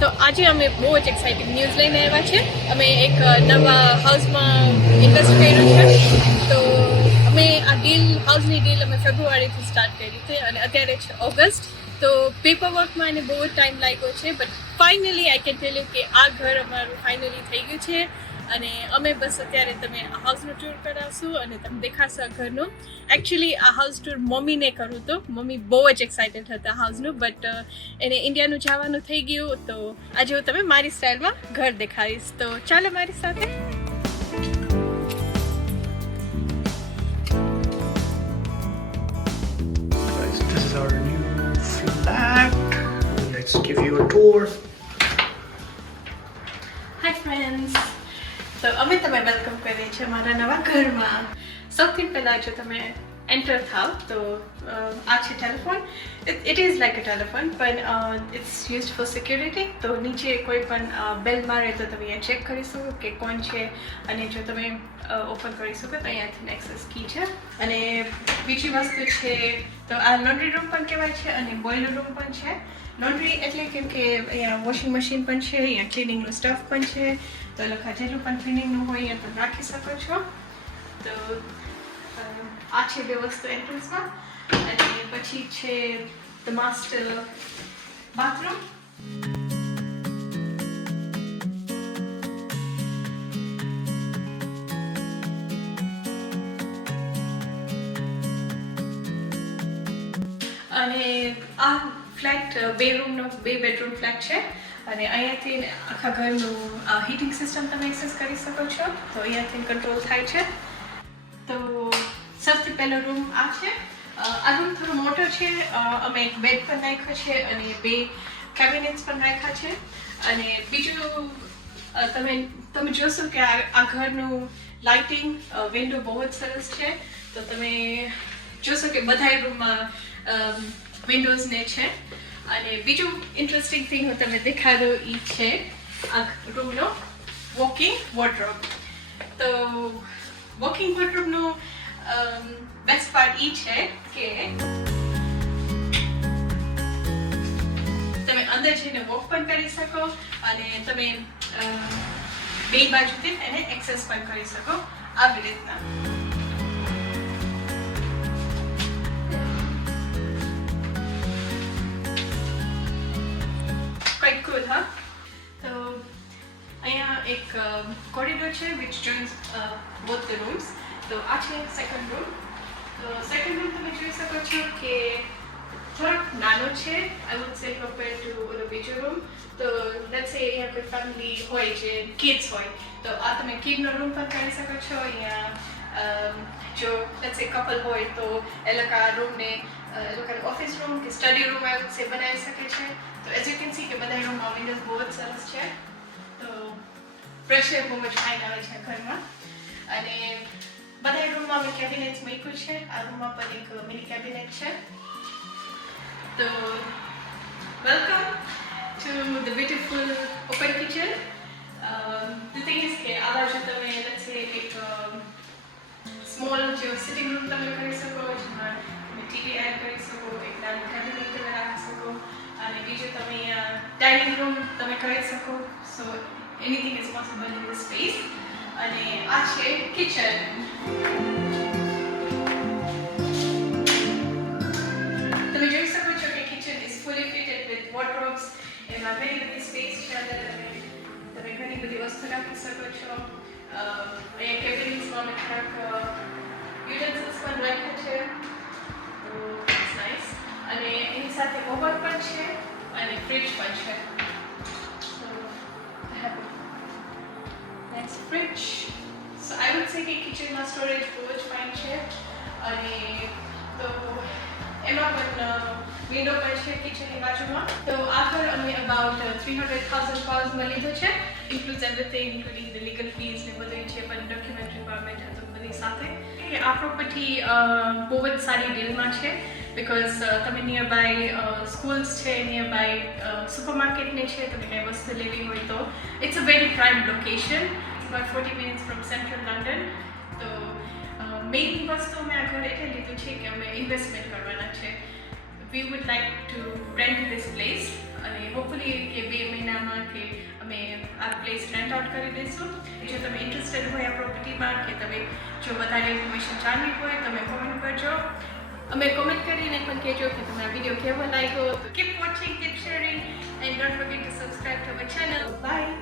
તો આજે અમે બહુ જ એક્સાઇટિંગ ન્યૂઝ લઈને આવ્યા છે. અમે એક નવા હાઉસમાં ઇન્વેસ્ટ કર્યું છે. તો અમે આ હાઉસની ડીલ અમે ફેબ્રુઆરીથી સ્ટાર્ટ કરી હતી અને અત્યારે છે ઓગસ્ટ. તો પેપર વર્કમાં એને બહુ જ ટાઈમ લાગ્યો છે, but finally I can tell you કે આ ઘર અમારું ફાઇનલી થઈ ગયું છે. અને અમે બસ અત્યારે તમે આ હાઉસનો ટૂર કરાવશું અને તમે દેખાશો આ ઘરનું. એકચ્યુઅલી આ હાઉસ ટૂર મમ્મીને કરવું હતું. મમ્મી બહુ જ એક્સાઇટેડ હતા હાઉસનું, બટ એને ઇન્ડિયાનું જવાનું થઈ ગયું. તો આજે હું તમે મારી સ્ટાઇલમાં ઘર દેખાડીશ. તો ચાલો મારી સાથે. This is our new flat. Let's give you a tour. Hi friends, તો અમે તમે વેલકમ કરીએ છીએ મારા નવા ઘરમાં. સૌથી પહેલાં જો તમે એન્ટર થાવ તો આ છે telephone. It is like a telephone, પણ ઇટ્સ યુઝડ ફોર સિક્યુરિટી. તો નીચે કોઈ પણ બેલ મારે તો તમે અહીંયા ચેક કરી શકો કે કોણ છે, અને જો તમે ઓપન કરી શકો તો અહીંયાથી એક્સેસ કી છે. અને બીજી વસ્તુ છે તો આ લોન્ડ્રી રૂમ પણ કહેવાય છે અને બોઇલર રૂમ પણ છે. લોન્ડ્રી એટલે કેમ કે અહીંયા વોશિંગ મશીન પણ છે, અહીંયા ક્લિનિંગનું સ્ટફ પણ છે. તો લખા જેટલું પણ ક્લિનિંગનું હોય અહીંયા તમે રાખી શકો છો. તો આ છે બે વસ્તુ એન્ટ્રન્સમાં. અને પછી છે ધ માસ્ટર બાથરૂમ. અને આ ફ્લેટ બે બેડરૂમ ફ્લેટ છે. અને અહીંયાથી આખા ઘરનું હીટિંગ સિસ્ટમ તમે એક્સેસ કરી શકો છો. તો અહીંયાથી કંટ્રોલ થાય છે. તો સૌથી પહેલો રૂમ આ છે. આ રૂમ થોડો મોટો છે. અમે એક બેડ પણ રાખ્યો છે અને બે કેબિનેટ્સ પણ રાખ્યા છે. અને બીજું તમે જોશો કે આ ઘરનું લાઇટિંગ વિન્ડો બહુ જ સરસ છે. તો તમે જોશો કે બધા રૂમમાં વિન્ડોઝને છે. અને બીજું ઇન્ટરેસ્ટિંગ થિંગ હું તમને દેખાડો એ છે આ રૂમનો વોકિંગ વોર્ડરોબ. તો વોકિંગ વોર્ડરોબનું બેસ્ટ પાર્ટ એ છે કે તમે અંદર જઈને વોક પણ કરી શકો અને તમે બે બાજુથી એને એક્સેસ પણ કરી શકો આવી રીતના. Quite cool, huh? તો અહીંયા એક કોરિડોર છે which joins both the rooms. તો આ છે સેકન્ડ રૂમ. તો સેકન્ડ રૂમ તમે જોઈ શકો છો કે થોડોક નાનો છે. I would say compare to ઓલો બીજો રૂમ. તો લેટ્સ સે અહીંયા કોઈ ફેમિલી હોય જે કિડ્સ હોય તો આ તમે કિડનો રૂમ પણ કરી શકો છો. અહીંયા જો લેટ્સ સે કપલ હોય તો એ લોકો આ રૂમને એ લોકોનો ઓફિસ રૂમ કે study room I would say બનાવી શકે છે. તો એઝ યુ કેન સી કે બધા રૂમમાં વિન્ડોઝ બહુ જ સરસ છે. તો ફ્રેશ એર બહુ જ ફાઇન આવે છે ઘરમાં. અને બધા રૂમમાં મેં કેબિનેટ્સ મૂક્યું છે. આ રૂમમાં પણ એક મિની કેબિનેટ છે. તો welcome to the beautiful open kitchen. The thing is કે આ બાજુ તમે લેટ્સ સે એક સ્મોલ જો સિટિંગ રૂમ તમે કરી શકો, જેમાં તમે ટીવી એડ કરી શકો, એક નાનું કેબિનેટ તમે રાખી શકો. અને બીજું તમે અહીંયા ડાઇનિંગ રૂમ તમે કરી શકો. So anything is possible in this space. અને આ છે કિચન. તમે જોઈ શકો છો કે kitchen is fully fitted with wardrobes. એમાં ઘણી બધી સ્પેસ છે અંદર અને તમે ઘણી બધી વસ્તુ રાખી શકો છો. અહીંયા કેબિનેટ્સમાં અમે થોડાક યુટેન્સિલ્સ પણ રાખ્યા છે. તો ઇટ્સ નાઇસ. અને એની સાથે ઓવન પણ છે અને ફ્રિજ પણ છે. તો next fridge. So I would say કે કિચનમાં સ્ટોરેજ બહુ જ ફાઇન છે. અને તો એમાં પણ વિન્ડો પણ છે કિચનની બાજુમાં. તો આ ઘર અમે અબાઉટ 300,000 પાઉન્ડ્સમાં લીધું છે. Includes everything including the legal fees ને બધું છે, પણ ડોક્યુમેન્ટ રિક્વાયરમેન્ટ હતું બધી સાથે. આ પ્રોપર્ટી બહુ જ સારી ડીલમાં છે. બિકોઝ તમે નિયર બાય સ્કૂલ્સ છે, નિયર બાય સુપરમાર્કેટને છે. તમે કંઈ વસ્તુ લેવી હોય તો it's a very prime location. It's about 40 minutes from central London. તો મેઇન વસ્તુ મેં આ ઘર એટલે લીધું છે કે અમે ઇન્વેસ્ટમેન્ટ કરવાના છે. વી would like to rent this place અને હોપફુલી કે 2 મહિનામાં કે અમે આ પ્લેસ રેન્ટ આઉટ કરી દઈશું. જો તમે ઇન્ટરેસ્ટેડ હોય આ પ્રોપર્ટીમાં કે તમે જો વધારે ઇન્ફોર્મેશન જાણવી હોય તમે કોમેન્ટ કરજો. અમે કોમેન્ટ કરીને પણ કહેજો કે તમને આ વિડીયો કેવો લાગ્યો. તો keep watching, keep sharing and don't forget to subscribe to our channel. By.